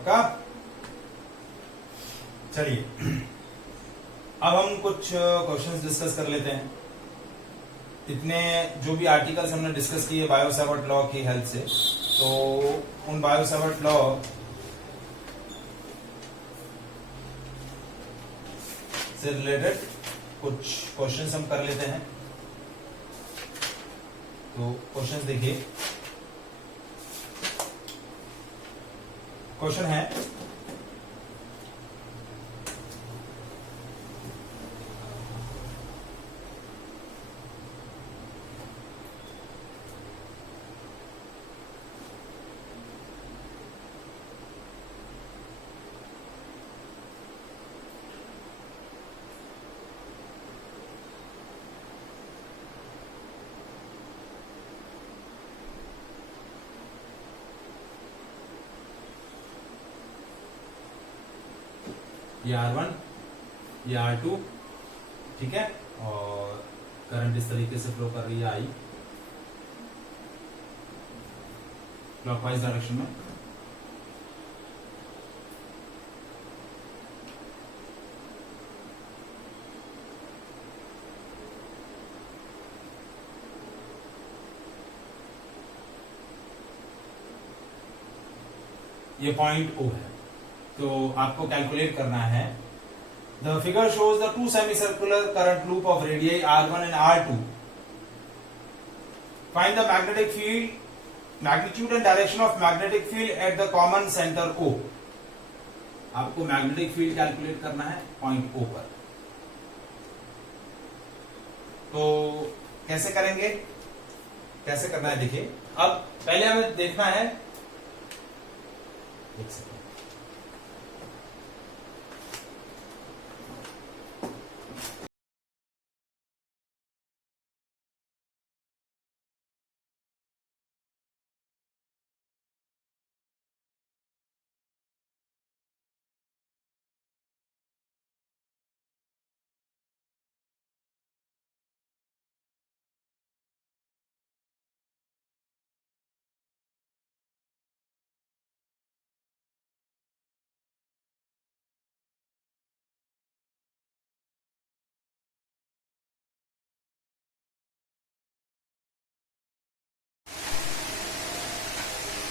पक्का? चलिए अब हम कुछ क्वेश्चंस डिस्कस कर लेते हैं। इतने जो भी आर्टिकल्स हमने डिस्कस किए बायो सैवर्ट लॉ की हेल्प से, तो उन बायो सैवर्ट लॉ से रिलेटेड कुछ क्वेश्चंस हम कर लेते हैं। तो क्वेश्चंस देखिए, क्वेश्चन है ये R1, ये R2, ठीक है, और करंट इस तरीके से फ्लो कर रही है I क्लॉकवाइज डायरेक्शन में। ये पॉइंट O है, तो आपको कैलकुलेट करना है। The figure shows the two semi circular current loop of radii R1 and R2। Find the magnetic field, magnitude and direction of magnetic field at the common centre O। आपको magnetic field calculate करना है point O पर। तो कैसे करेंगे, कैसे करना है देखिए। अब पहले हमें देखना है, एक सेकंड,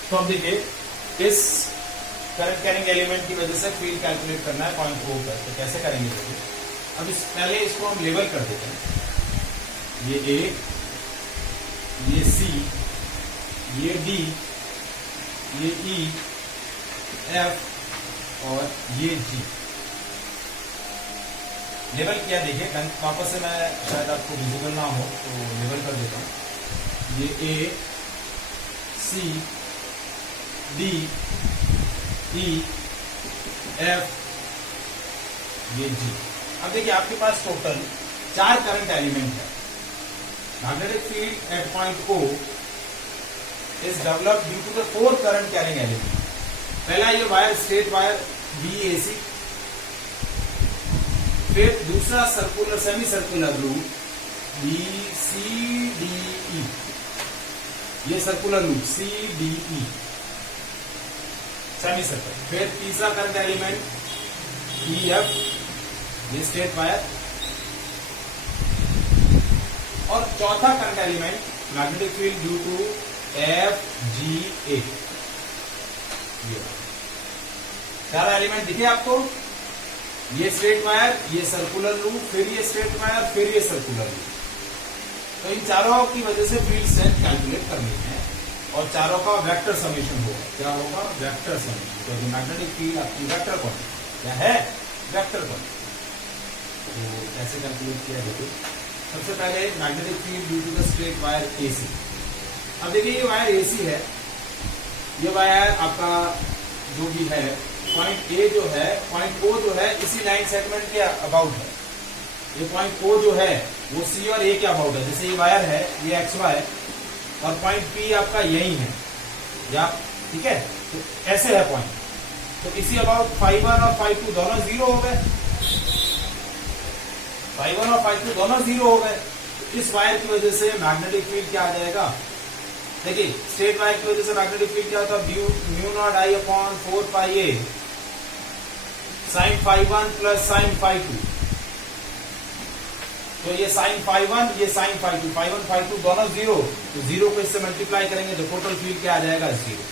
तो अब देखिए इस करंट कैरिंग एलिमेंट की वजह से फील्ड कैलकुलेट करना है पॉइंट O पर। तो कैसे करेंगे देखिए, अब पहले इसको हम लेबल कर देते हैं। ये A, ये C, ये D, ये E, F और ये G। लेबल किया देखिए, वापस से मैं शायद आपको विजिबल ना हो तो लेबल कर देता हूं। ये A, C, D, E, F, ये G। अब देखिए आपके पास टोटल 4 करंट एलिमेंट है। Magnetic field at point O is developed due to the 4 current carrying element. पहला ये वायर स्ट्रेट वायर BAC, फिर दूसरा circular semi circular loop BCDE, ये circular loop CDE semi circle. फिर तीसरा करंट एलिमेंट EF, ये straight wire, और चौथा current element magnetic field due to FGA। ये 4 एलिमेंट दिखे आपको, ये स्ट्रेट वायर, ये सर्कुलर लूप, फिर ये स्ट्रेट वायर, फिर ये सर्कुलर लूप। तो इन चारों की वजह से फील्ड स्ट्रेंथ कैलकुलेट करनी है और चारों का वेक्टर समेशन होगा। क्या होगा? Vector summation. तो मैग्नेटिक फील्ड आपकी वेक्टर क्वांटिटी क्या है? Vector quantity. तो कैसे कैलकुलेट किया देखिए, सबसे पहले magnetic field due to the straight wire AC। अब देखिए ये वायर AC है, ये वायर आपका जो भी है पॉइंट A जो है, पॉइंट O जो है इसी लाइन सेगमेंट के अबाउट है। ये पॉइंट O जो है वो C और A के अबाउट है। जैसे ये वायर है, ये XY और पॉइंट P आपका यही है, या ठीक है, तो ऐसे है पॉइंट। तो इसी अबाउट ∅1 और ∅2 दोनों 0 हो गए, ∅1 और ∅2 दोनों 0 हो गए। तो इस वायर की वजह से मैग्नेटिक फील्ड क्या आ जाएगा? देखिए स्ट्रेट वायर की वजह से मैग्नेटिक फील्ड क्या होता है, mu not I upon 4 pi a sine phi 1 plus sine phi 2। तो ये साइन फाई 1 ये साइन फाई 2, फाई 1 फाई 2 दोनों जीरो, तो जीरो को इससे मल्टीप्लाई करेंगे तो टोटल फील्ड क्या आ जाएगा, जीरो।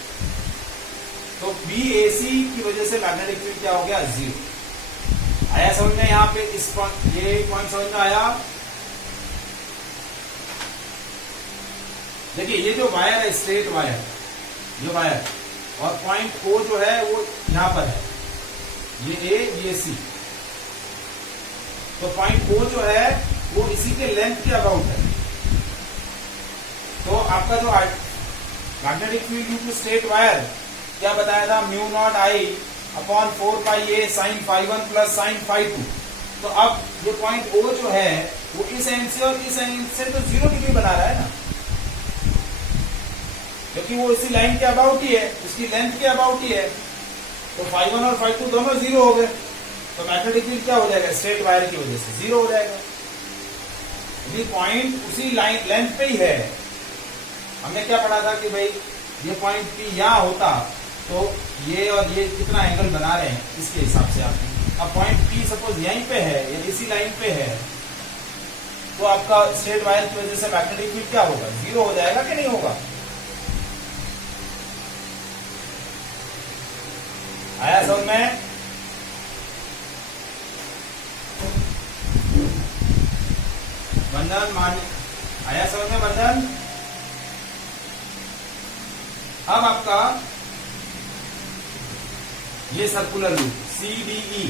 तो BAC की वजह से मैग्नेटिक फील्ड क्या हो गया, जीरो। आया समझ में यहाँ पे इस ये पॉइंट समझ में आया। देखिए ये जो वायर है स्ट्रेट वायर, ये वायर और पॉइंट O जो है वो यहां पर है, ये A ये C। तो पॉइंट O जो है वो इसी के लेंथ के अबाउट है। तो आपका जो magnetic field due to straight wire क्या बताया था, mu not I upon 4 pi a sine phi 1 plus sine phi 2। तो अब ये पॉइंट O जो है वो इस एंड से और इस एंड से तो 0 डिग्री बना रहा है ना, क्योंकि वो इसी लाइन के अबाउट ही है, उसकी लेंथ के अबाउट ही है। तो फाई 1 और फाई 2 दोनों जीरो हो गए, तो मैग्नेटिक फील्ड क्या हो जाएगा, स्ट्रेट वायर की वजह से जीरो हो जाएगा। यदि पॉइंट उसी लाइन लेंथ पे ही है, हमने क्या पढ़ा था कि भाई ये पॉइंट P यहां होता तो ये और ये कितना एंगल बना रहे हैं इसके हिसाब से आप। अब पॉइंट P सपोज यहीं पे है या इसी लाइन पे है, तो आपका स्ट्रेट वायर की वजह से मैग्नेटिक फील्ड क्या होगा, जीरो हो जाएगा कि नहीं होगा। आया समझ में। बंधन मान आया समझ में बंधन। अब आपका ये सर्कुलर लूप CDE,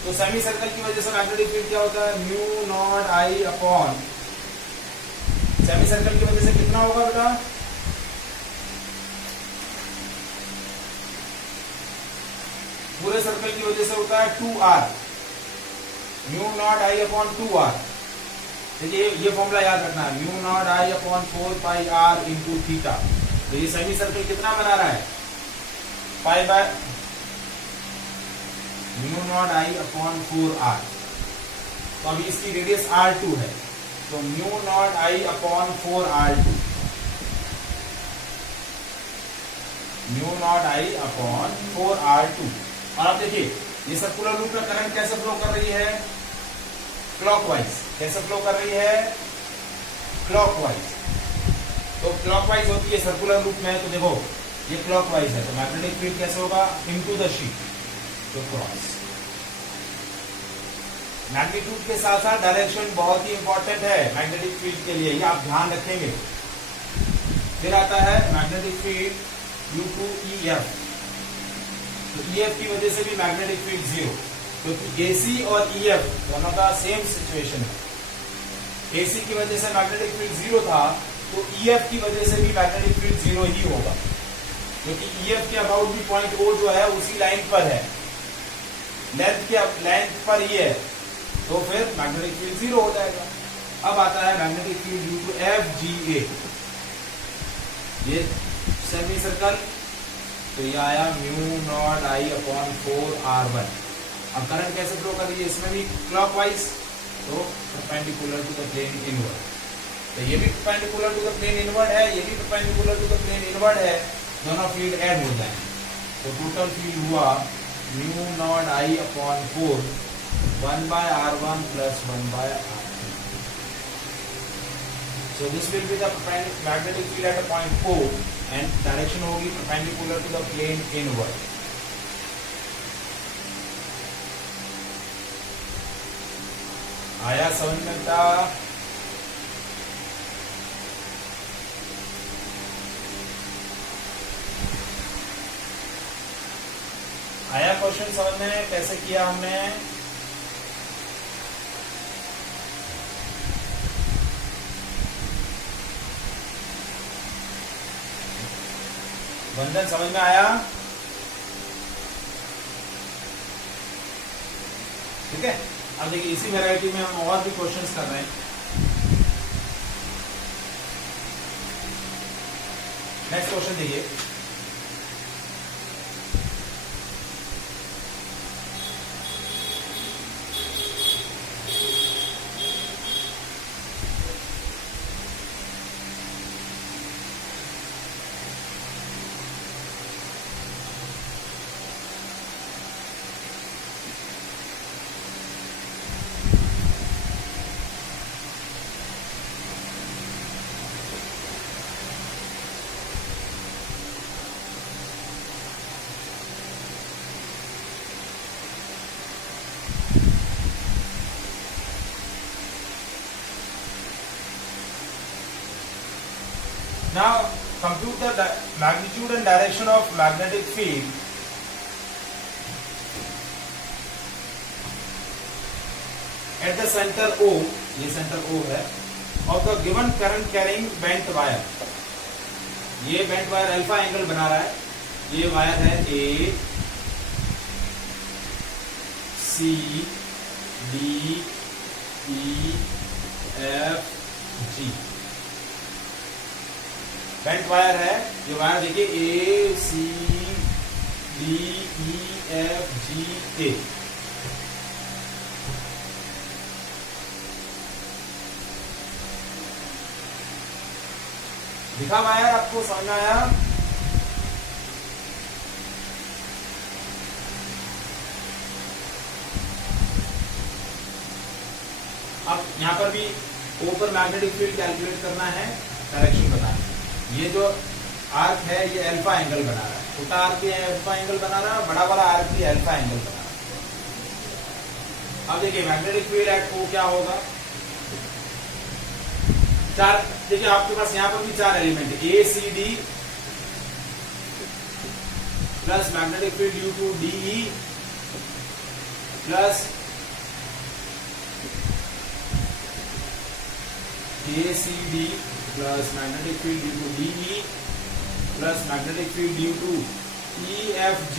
तो सेमी सर्कल की वजह से मैग्नेटिक फील्ड क्या होता है, mu not I upon, semi circle की वजह से कितना होगा बेटा, पूरे सर्कल की वजह से होता है 2r, mu naught I upon 2r। देखिए ये फॉर्मूला याद रखना है, mu not I upon 4 pi r into theta. तो ये सेमी सर्कल कितना बना रहा है, pi by mu naught I upon 4r। तो अभी इसकी रेडियस r2 है, तो mu naught I upon 4r2, mu naught I upon 4r2। और आप देखिए ये सर्कुलर लूप में करंट कैसे फ्लो कर रही है, क्लॉकवाइज। कैसे फ्लो कर रही है, क्लॉकवाइज। तो क्लॉकवाइज होती है सर्कुलर लूप में, तो देखो ये क्लॉकवाइज है, तो मैग्नेटिक फील्ड कैसे होगा, इनटू द शीट, तो क्रॉस। मैग्नीट्यूड के साथ साथ डायरेक्शन बहुत ही इंपॉर्टेंट है मैग्नेटिक फील्ड के लिए, ये आप ध्यान रखेंगे। फिर आता है magnetic field due to EF, तो EF की वजह से भी मैग्नेटिक फील्ड जीरो, क्योंकि AC और EF दोनों का सेम सिचुएशन है। AC की वजह से मैग्नेटिक फील्ड जीरो था, तो EF की वजह से भी मैग्नेटिक फील्ड जीरो ही होगा, क्योंकि EF के अबाउट भी पॉइंट O जो है उसी लाइन पर है, लेंथ पर ही है, तो फिर मैग्नेटिक फील्ड जीरो हो जाएगा। अब आता है magnetic field due to FGA, ये सेमी सर्कल, तो ये आया mu naught I upon 4r1। अब करंट कैसे फ्लो कर रही है, इसमें भी क्लॉकवाइज, तो perpendicular to the plane inward. तो ये भी perpendicular to the plane inward है, ये भी perpendicular to the plane inward है, दोनों फील्ड ऐड हो जाएंगे, तो टोटल फील्ड हुआ mu not I upon 4 1/r1 plus 1/r2। So this will be the magnetic field at a point O, and direction होगी perpendicular to the plane inward. आया समझ में बेटा। आया क्वेश्चन समझ में कैसे किया हमने। बंधन समझ में आया, ठीक है। अब देखिए इसी वैरायटी में हम और भी क्वेश्चंस कर रहे हैं। नेक्स्ट क्वेश्चन देखिए, compute the magnitude and direction of magnetic field at the center O, ये सेंटर O है, of the given current carrying bent wire. ये बेंट वायर अल्फा एंगल बना रहा है, ये वायर है A, C, D, E, F, G. Bent wire है, ये वायर देखिए A, C, D, E, F, G, A. दिखा वायर, आपको समझ में आया? अब यहां पर भी O पर मैग्नेटिक फील्ड कैलकुलेट करना है, डायरेक्शन बताना है। ये जो आर्क है ये अल्फा एंगल बना रहा है, छोटा आर्क ये अल्फा एंगल बना रहा है, बड़ा वाला आर्क भी अल्फा एंगल बना रहा है। अब देखिए मैग्नेटिक फील्ड एट O क्या होगा, चार, देखिए आपके पास यहां पर भी चार एलिमेंट है, A, C, D plus magnetic field due to DE plus ACD plus magnetic field due to DE plus magnetic field due to EFG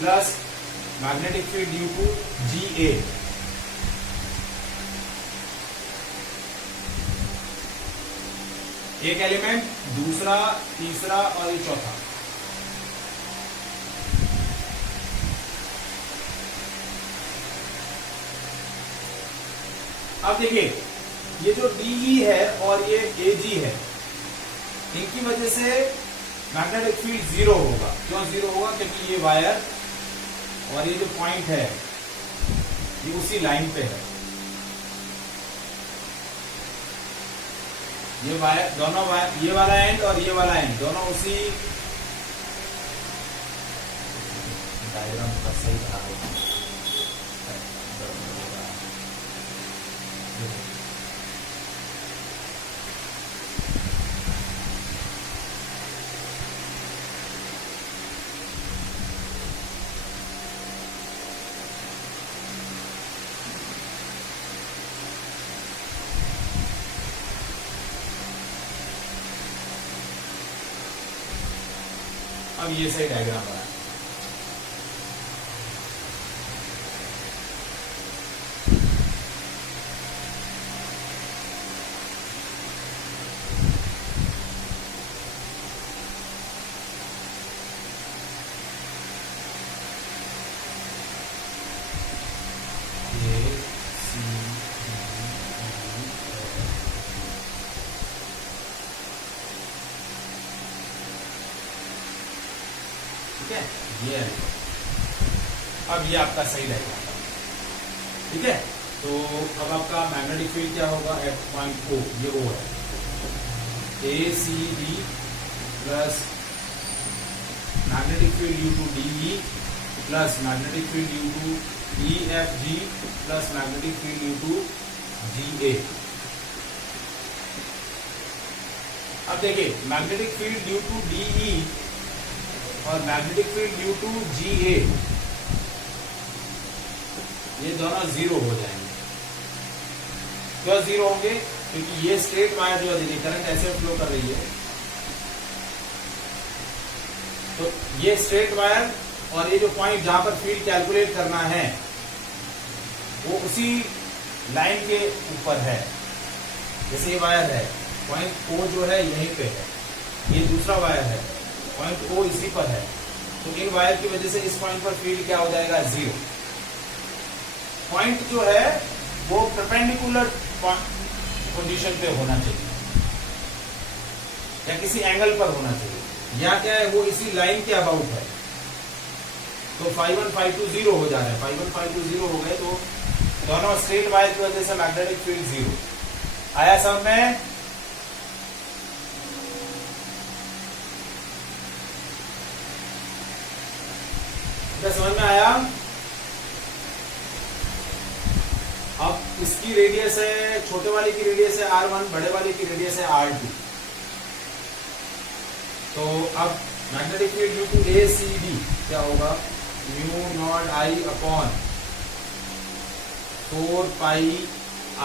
plus magnetic field due to GA। एक एलिमेंट, दूसरा, तीसरा और ये चौथा। अब देखिए ये जो DE है और ये AG है, इनकी वजह से मैग्नेटिक फील्ड जीरो होगा। क्यों जीरो होगा? क्योंकि ये वायर और ये जो पॉइंट है ये उसी लाइन पे है। ये वायर, दोनों वायर, ये वाला एंड और ये वाला एंड दोनों उसी डायग्राम का सही बना होगा। अब ये सही डायग्राम बना है। ठीक है, ये है। अब ये आपका सही डायग्राम है, ठीक है। तो अब आपका मैग्नेटिक फील्ड क्या होगा एट पॉइंट O, ये O है, ACD plus magnetic field due to DE plus magnetic field due to EFG plus magnetic field due to GA। अब देखिए magnetic field due to DE और magnetic field due to GA, ये दोनों zero हो जाएंगे। क्यों zero होंगे? क्योंकि ये स्ट्रेट वायर जो है, करंट ऐसे फ्लो कर रही है, तो ये स्ट्रेट वायर और ये जो पॉइंट जहां पर फील्ड कैलकुलेट करना है वो उसी लाइन के ऊपर है। जैसे ये वायर है, पॉइंट O जो है यहीं पे है, ये दूसरा वायर है, पॉइंट O इसी पर है, तो इन वायर की वजह से इस पॉइंट पर फील्ड क्या हो जाएगा? जीरो। पॉइंट जो है वो परपेंडिकुलर पोजीशन पे होना चाहिए या किसी एंगल पर होना चाहिए, या क्या है वो इसी लाइन के अबाउट है। तो ∅1 ∅2 जीरो हो जा रहा है, ∅1 ∅2 जीरो हो गए, तो दोनों स्ट्रेट वायर की वजह से मैग्नेटिक फील्ड जीरो आया। सब में क्या समझ में आया? अब इसकी रेडियस है, छोटे वाले की रेडियस है R1, बड़े वाले की रेडियस है R2। तो अब magnetic field due to A C D क्या होगा, mu not I upon 4 pi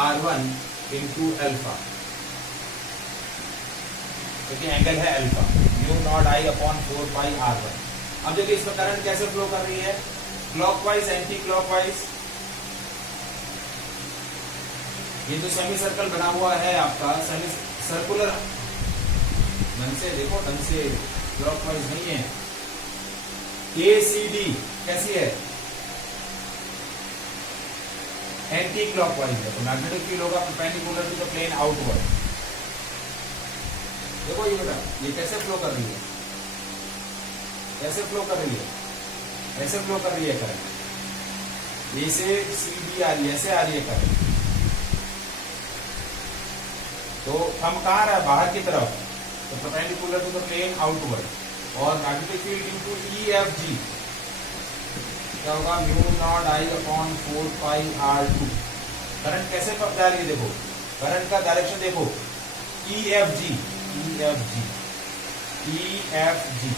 R1 into alpha, क्योंकि एंगल है alpha, mu not I upon 4 pi R1। अब देखिए इसमें करंट कैसे फ्लो कर रही है, क्लॉकवाइज एंटी क्लॉकवाइज। ये जो सेमी सर्कल बना हुआ है आपका, सेमी सर्कुलर, ढंग से देखो, ढंग से, क्लॉकवाइज नहीं है। ए सी डी कैसी है, एंटी क्लॉकवाइज है, तो मैग्नेटिक फील्ड होगा perpendicular to the plane outward. देखो ये बेटा, ये कैसे फ्लो कर रही है, कैसे फ्लो कर रही है, ऐसे फ्लो कर रही है करंट, ए से सी डी आ रही है, ऐसे आ रही है करंट। तो हम कहाँ रहा, बाहर की तरफ, तो perpendicular to the plane outward. और magnetic field due to E F G क्या होगा, mu not I upon 4 pi R2। Current कैसे जा रही है, देखो करंट का डायरेक्शन देखो, E F G, E F G, E F G,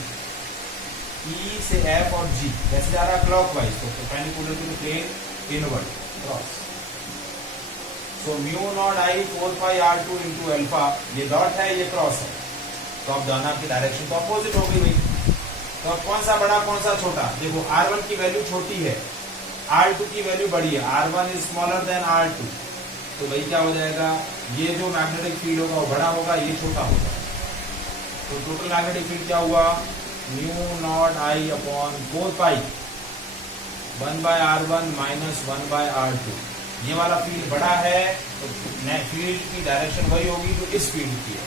E से एफ और जी कैसे जा रहा है, क्लॉकवाइज, तो perpendicular to the plane inward cross. So mu not I 4 pi R2 into alpha, ये डॉट है, ये क्रॉस है, तो अब दोनों की डायरेक्शन तो अपोजिट हो गई भाई। तो अब कौन सा बड़ा कौन सा छोटा, देखो R1 की वैल्यू छोटी है, R2 की वैल्यू बड़ी है, R1 is smaller than R2, तो भाई क्या हो जाएगा, ये जो मैग्नेटिक फील्ड होगा वो बड़ा होगा, ये छोटा होगा। तो टोटल मैग्नेटिक फील्ड क्या हुआ, mu not I upon 4 pi 1 by R1 minus 1 by R2। ये वाला फील्ड बड़ा है, तो फील्ड की डायरेक्शन वही होगी जो इस फील्ड की है,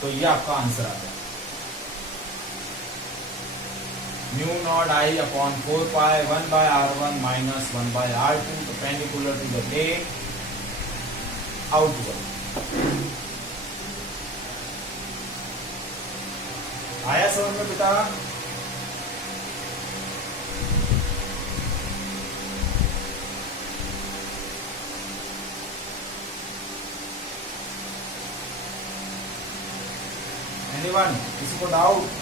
तो ये आपका आंसर आ गया, mu not I upon 4 pi 1 by R1 minus 1 by R2 perpendicular to the plane outward. आया समझ में बेटा, एनीवन, किसी को डाउट?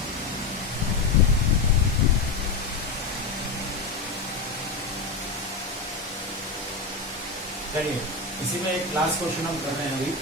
चलिए इसी में एक लास्ट क्वेश्चन हम कर रहे हैं अभी।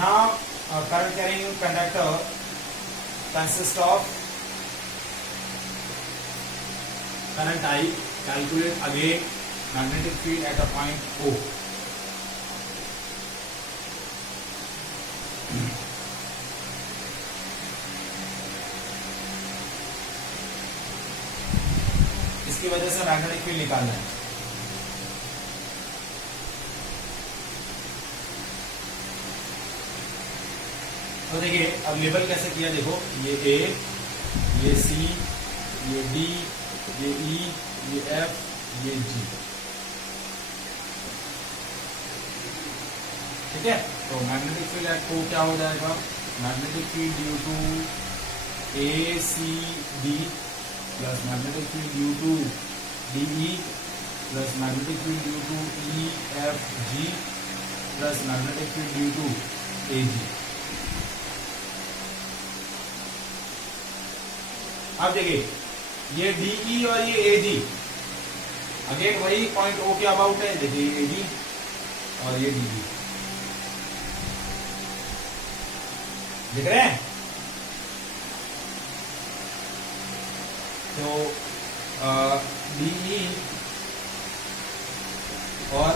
Now, current carrying conductor consists of current I. Calculate again magnetic field at a point O. इसकी वजह से मैग्नेटिक फील्ड निकालना है। तो देखिए अब लेबल कैसे किया, देखो ये ए, ये सी, ये डी, ये ई, ये एफ, ये जी, ठीक है। तो मैग्नेटिक फील्ड एट को क्या हो जाएगा, magnetic field due to A C D plus magnetic field due to D E plus magnetic field due to E F G plus magnetic field due to A G. अब देखिए ये DE और ये एजी, again वही point ओ के about है, देखिए एजी और ये डीई दिख रहे हैं। तो डीई और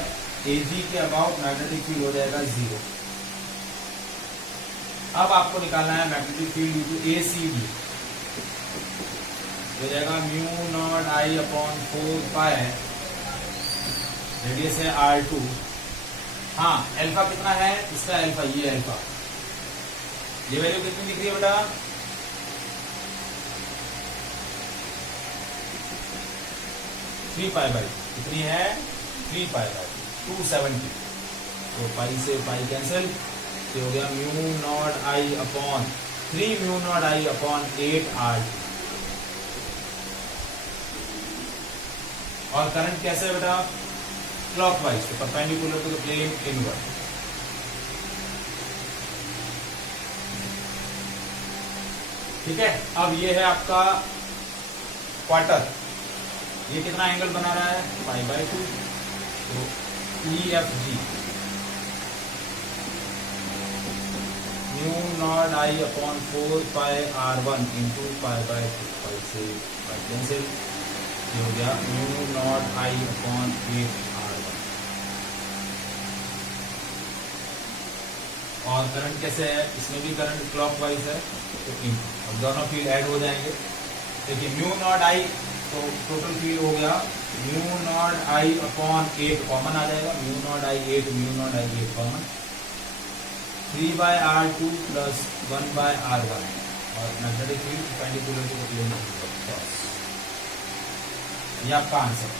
एजी के अबाउट मैग्नेटिक फील्ड हो जाएगा 0। अब आपको निकालना है magnetic field due to ACD, हो जाएगा mu not I upon 4 pi, radius है R2। हाँ, अल्फा कितना है इसका, अल्फा ये अल्फा, ये वैल्यू कितनी दिख रही है बेटा, 3 पाई बाई, कितनी है 3 पाई बाई 270। तो पाई से पाई कैंसिल, तो हो गया mu not I upon 3 mu not I upon 8R2। और करंट कैसे है बेटा, क्लॉकवाइज, तो perpendicular to the plane inward. ठीक है, अब ये है आपका क्वार्टर, ये कितना एंगल बना रहा है π/2, तो EFG mu naught I upon 4 pi R1 into π/2, पाई से पाई कैंसिल, हो गया mu not I upon 8R1। और करंट कैसे है, इसमें भी करंट क्लॉकवाइज है, तो अब दोनों फील्ड ऐड हो जाएंगे। देखिए म्यू नॉट आई, तो टोटल फील्ड हो गया mu not I upon 8 common आ जाएगा, mu not I 8, mu not I 8 common, 3/R2 plus 1/R1, और magnetic field perpendicular to the plane cross. ये आपका answer.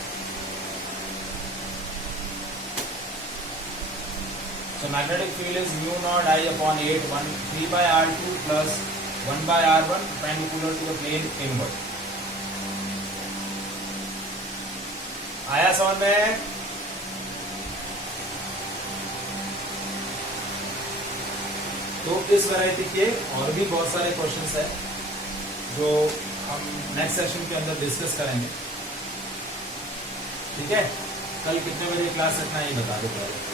So magnetic field is mu naught I upon 8, 3/R2 plus 1/R1 perpendicular to the plane inward। आया समझ में? तो इस variety के और भी बहुत सारे क्वेश्चंस है जो हम नेक्स्ट सेशन के अंदर डिस्कस करेंगे। ठीक है, कल कितने बजे क्लास रखना है ये बता दो पहले।